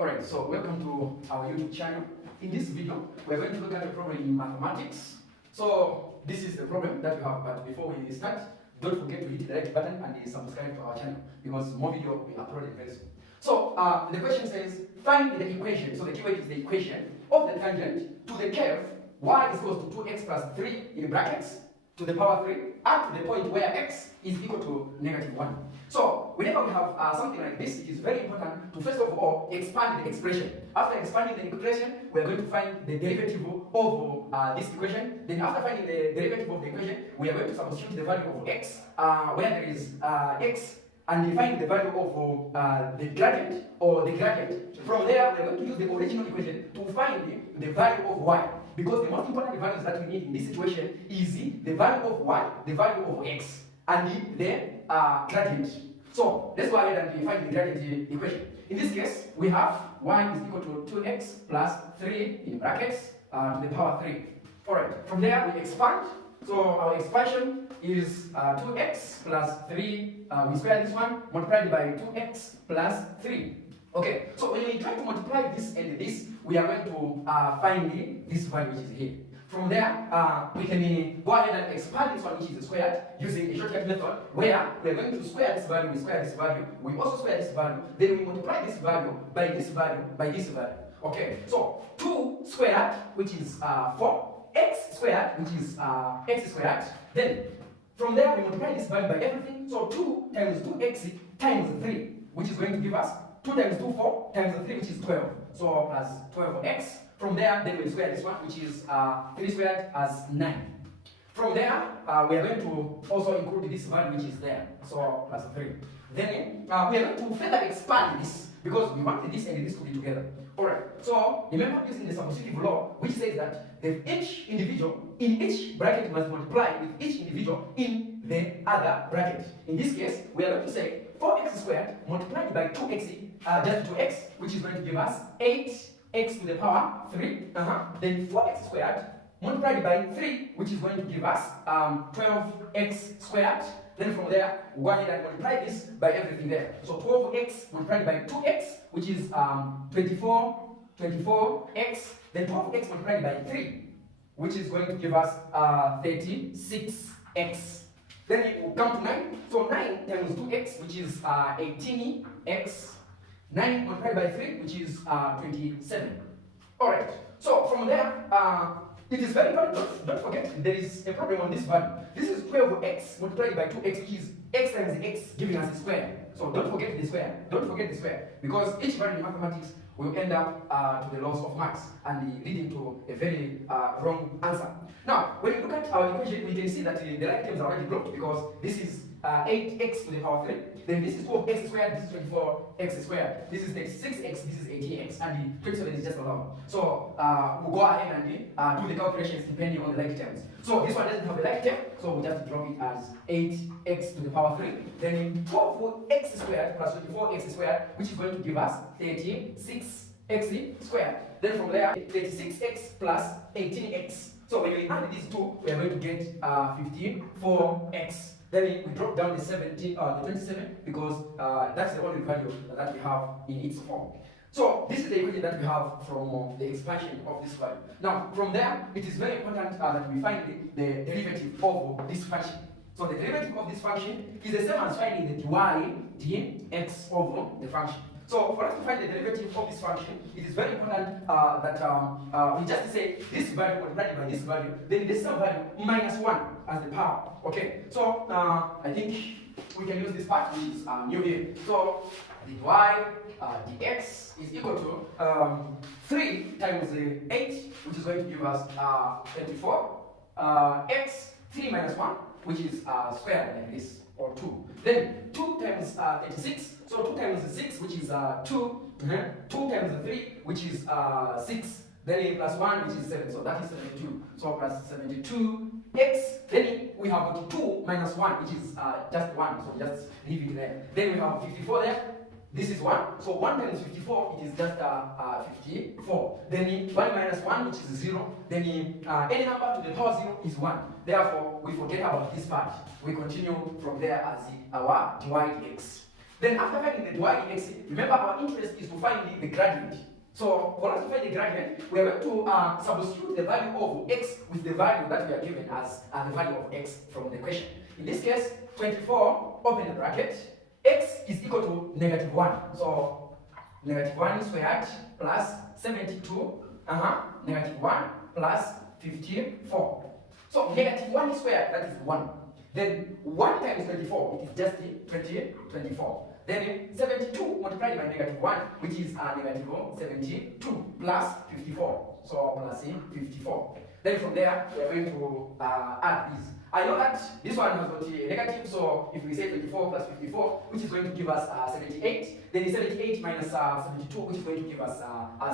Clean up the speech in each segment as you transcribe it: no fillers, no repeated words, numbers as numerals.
Alright, so welcome to our YouTube channel. In this video, we're going to look at a problem in mathematics. So this is the problem that we have, but before we start, don't forget to hit the like button and subscribe to our channel because more video will be uploaded very soon. So the question says, find the equation, so the keyword is the equation of the tangent to the curve y is equal to 2x plus 3 in brackets to the power 3 up to the point where x is equal to -1. So whenever we have something like this, it is very important to first of all expand the expression. After expanding the expression, we are going to find the derivative of this equation. Then after finding the derivative of the equation, we are going to substitute the value of x where there is x and define the value of the gradient or the gradient. From there, we are going to use the original equation to find the value of y. Because the most important values that we need in this situation is the value of y, the value of x, and the gradient. So let's go ahead and define the gradient equation. In this case, we have y is equal to 2x plus 3 in brackets to the power 3. Alright, from there we expand. So our expansion is 2x plus 3, we square this one, multiplied by 2x plus 3. Okay, so when we try to multiply this and this, we are going to find this value which is here. From there, we can go ahead and expand this one which is squared using a shortcut method where we are going to square this value, we square this value, we also square this value, then we multiply this value by this value by this value. Okay, so 2 squared, which is 4, x squared, which is x squared, then from there we multiply this value by everything, so 2 times 2x times 3, which is going to give us 2 times 2, 4, times 3, which is 12. So plus 12x. From there, then we square this one, which is 3 squared as 9. From there, we are going to also include this value, which is there. So plus 3. Then we are going to further expand this because we want this and this to be together. Alright, so remember using the substitutive law, which says that each individual in each bracket must multiply with each individual in the other bracket. In this case, we are going to say 4x squared multiplied by 2x, just 2x, which is going to give us 8x to the power 3. Then 4x squared multiplied by 3, which is going to give us 12x squared. Then from there, we go ahead and multiply this by everything there. So 12x multiplied by 2x, which is 24x. Then 12x multiplied by 3, which is going to give us 36x. Then it will come to 9. So 9 times 2x, which is 18x. 9 multiplied by 3, which is 27. Alright, so from there, it is very important. Don't forget, there is a problem on this value. This is 12x multiplied by 2x, which is x times x, giving us a square. So don't forget the square. Don't forget the square. Because each value in mathematics will end up to the loss of marks and leading to a very wrong answer. Now, when you look at our equation, we can see that the right terms are already blocked because this is 8x to the power 3. Then this is 12x squared, this is 24x squared. This is 36x, this is 18x, and the 27 is just allowed. So we'll go ahead and do the calculations depending on the like terms. So this one doesn't have a like term, so we'll just drop it as 8x to the power 3. Then 12x squared plus 24x squared, which is going to give us 36x squared. Then from there, 36x plus 18x. So when we add these two, we are going to get 54x. Then we drop down the 27 because that's the only value that we have in its form. So this is the equation that we have from the expansion of this value. Now from there, it is very important that we find the derivative of this function. So the derivative of this function is the same as finding the dy dx of the function. So for us to find the derivative of this function, it is very important that we just say this value multiplied by this value, then the same value minus 1 as the power. Okay, so I think we can use this part which is new here. So the y dx is equal to 3 times 8, which is going to give us 24, x 3 minus 1, which is squared like this, or 2. Then 2 times 36, so 2 times 6, which is 2. 2 times 3, which is 6. Then plus 1, which is 7, so that is 72. So plus 72x. Then we have 2 minus 1, which is just 1, so just leave it there. Then we have 54 there. This is 1. So 1 times 54, it is just 54. Then 1 minus 1, which is 0. Then any number to the power 0 is 1. Therefore, we forget about this part. We continue from there as our dy dx. Then after finding the y dx, remember our interest is to find the gradient. So for us to find the gradient, we are going to substitute the value of x with the value that we are given as the value of x from the question. In this case, 24, open the bracket, x is equal to -1. So -1 squared plus 72, -1 plus 54. So -1 squared, that is 1. Then 1 times 24, it is just 24. Then 72 multiplied by -1, which is -72 plus 54. So plus 54. Then from there, we are going to add this. I know that this one has got a negative, so if we say 24 plus 54, which is going to give us 78, then 78 minus 72, which is going to give us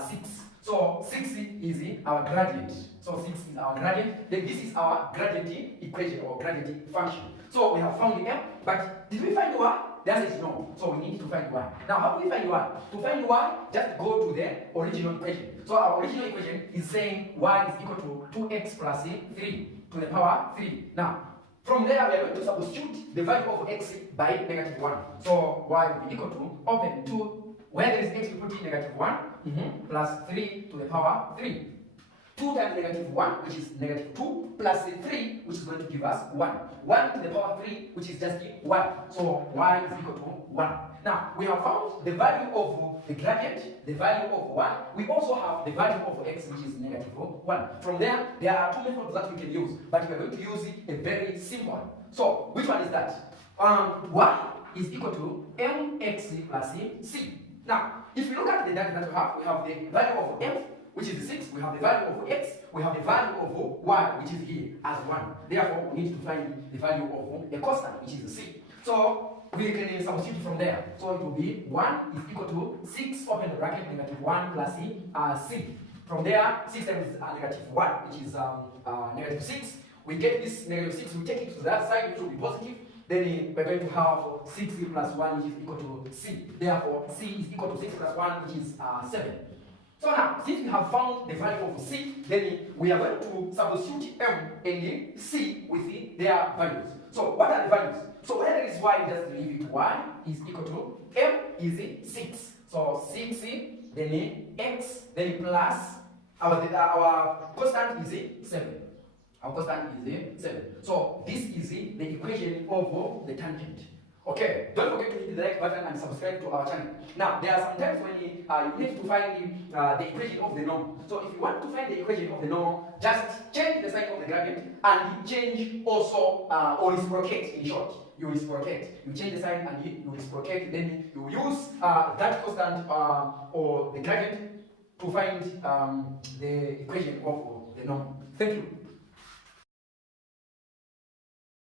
6. So 6 is our gradient. So 6 is our gradient. Then this is our gradient equation or gradient function. So we have found the m, but did we find the y? The answer is no. So we need to find y. Now how do we find y? To find y, just go to the original equation. So our original equation is saying y is equal to 2x plus 3 to the power 3. Now, from there we are going to substitute the value of x by -1. So y will be equal to, open to, where there is x we put in -1, plus 3 to the power 3. 2 times -1, which is -2, plus 3, which is going to give us 1. 1 to the power 3, which is just 1. So y is equal to 1. Now, we have found the value of the gradient, the value of y. We also have the value of x, which is -1. From there are two methods that we can use, but we are going to use a very simple one. So, which one is that? Y is equal to mx plus c. Now, if you look at the data that we have the value of m, which is 6, we have the value of x, we have the value of y, which is here as 1. Therefore, we need to find the value of a constant, which is c. So, we can substitute from there. So, it will be 1 is equal to 6, open the bracket, -1 plus c. From there, 6 times -1, which is -6. We get this -6, we take it to that side, which will be positive. Then we're going to have 6 plus 1, which is equal to c. Therefore, c is equal to 6 plus 1, which is 7. So now, since we have found the value of c, then we are going to substitute m and c with their values. So what are the values? So where there is y, just leave it. Y is equal to, m is 6. So 6, then x, then plus, our constant is 7. Our constant is 7. So this is the equation of the tangent. Okay, don't forget to hit the like button and subscribe to our channel. Now, there are some times when you need to find the equation of the norm. So if you want to find the equation of the norm, just change the sign of the gradient and change also or reciprocate, in short. You reciprocate. You change the sign and you reciprocate. Then you use that constant or the gradient to find the equation of the norm. Thank you.